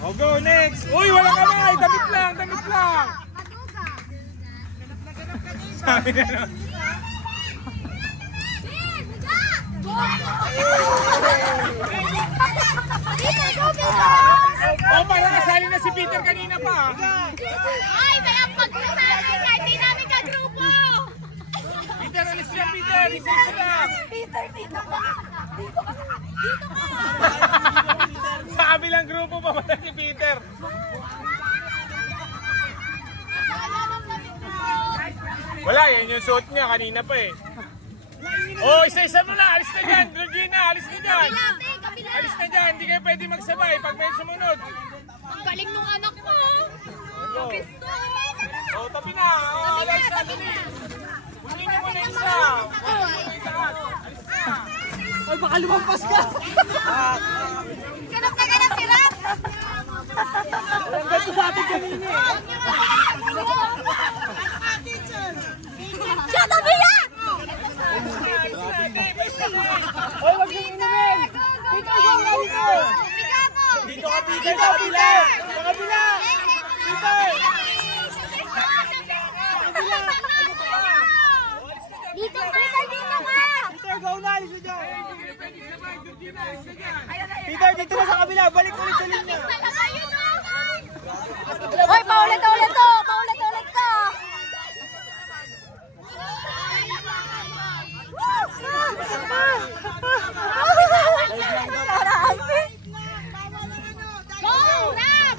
O, go, next. Uy, wala kamay. Damit lang, damit lang. Sabi na no. O, para kasali na si Peter kanina pa. Ay, may ang pagkasali kahit di namin kagrupo. Peter, alis lang, Peter. Alis lang. Peter, dito ka. Dito ka. Dito ka. Sa kabilang grupo pa pala si Peter. Wala, yan yung suot niya kanina pa eh. Oh, isa-isa mo na. Alis na dyan, Georgina. Alis na dyan. Alis na dyan. Hindi kayo pwede magsabay pag may sumunod. Ang galing nung anak ko. Gusto. Oh, tabi na. Oh, alis na. Kunin niyo muna isa. Alis na. Ay, baka lumampas ka! Ganap na ganap si Rap! Ang ganito sa atin kanina eh! Siya, tabi na! Ay, wag yung inumin! Peter, go! Dito ka, Peter. Sa kabila. Sa kabila. Peter. Dito ka! Dito ka! Peter, go na! Alis na dyan! Peter, dito na sa kabila! Balik ulit sa linya! Hoy, paulit-ulit to! Paulit-ulit to! Go, Rap!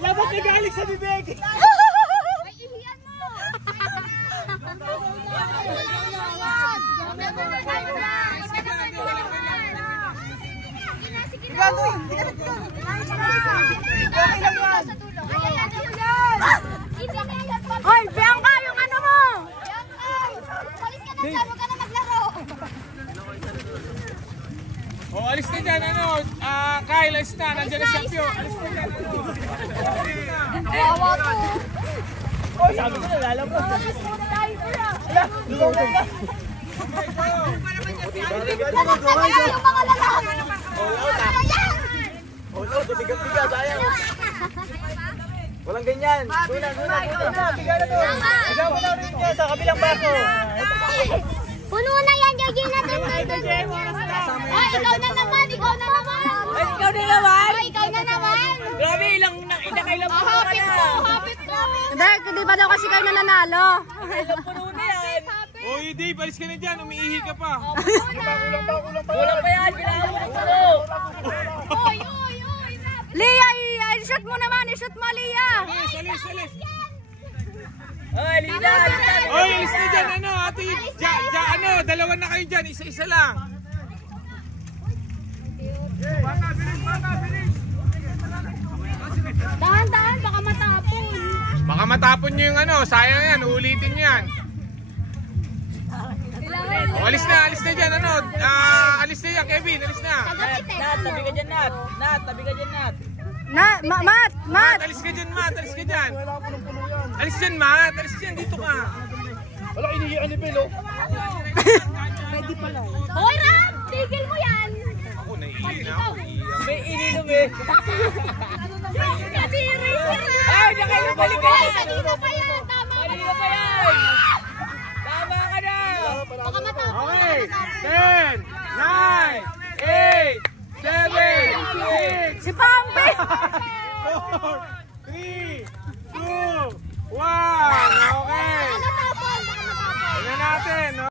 Wala bang nagalik sa bibig? Ay, ihiyan mo! Hoy, Bianca, yung ano mo! Walis ka na dyan, huwag ka na maglaro! Oh, alis na dyan, ano? Kyle, alis na. Nandiyan na siya, Pio. Alis na dyan, ano? Kawawa to! Oh, sabi ko na, lalabas. Yung mga lalaki! Oh, no, tumigat-bigat, sayang. Walang ganyan. Guna. Biga na to. Biga mo na rin niya sa kabilang bako. Puno na yan, Georgina. Ay, ikaw na naman, ikaw na naman. Ay, ikaw na naman. Ay, ikaw na naman. Grabe, ilang puno ka Hapit na. mo, hapit mo. Hindi ba daw kasi kayo na nanalo? Ilang puno na yan. Oh, Dave, alis ka na dyan. Umiihi ka pa. Kulang pa yan. Kailangan mo ng puno. Oy, Lia, i-shoot mo naman. I-shoot mo, Lia. Alis. Ay, Lina. Oh, alis na dyan, ano? Ate, ano? Dalawa na kayo dyan. Isa-isa lang. dahan-dahan, baka matapon. Baka matapon nyo yung ano. Sayang yan. Uulitin nyo yan. Oh, alis na dyan, ano? Alis na yan, Kevin. Alis na. Nat, tabi ka dyan, Nat. Nat, tabi ka dyan, Nat. Mat! Alis ka dyan, Matt. Alis ka dyan. Alis dyan, Matt. Alis dyan. Dito ka. Wala, inihiyan ni Bel, oh. Hoy, Rap! Tigil mo yan! Ako, naiihi na ako. May ininom eh. Kadiri! Ay, nakainom balik ka Hoy, na. kanina pa yan! Tama ka Kanina pa yan. Tama ka na. Baka matapon. Okay. 10,